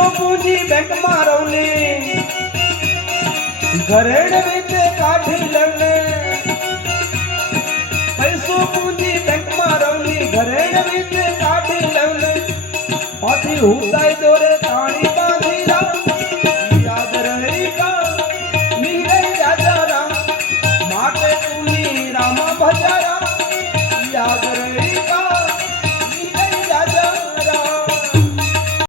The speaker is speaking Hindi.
पैसों पूंजी बैंक मारवने घरेड़ विच काढी लवने पैसों पूंजी बैंक मारवनी घरेड़ विच काढी लवने पाटी हुताई दोरे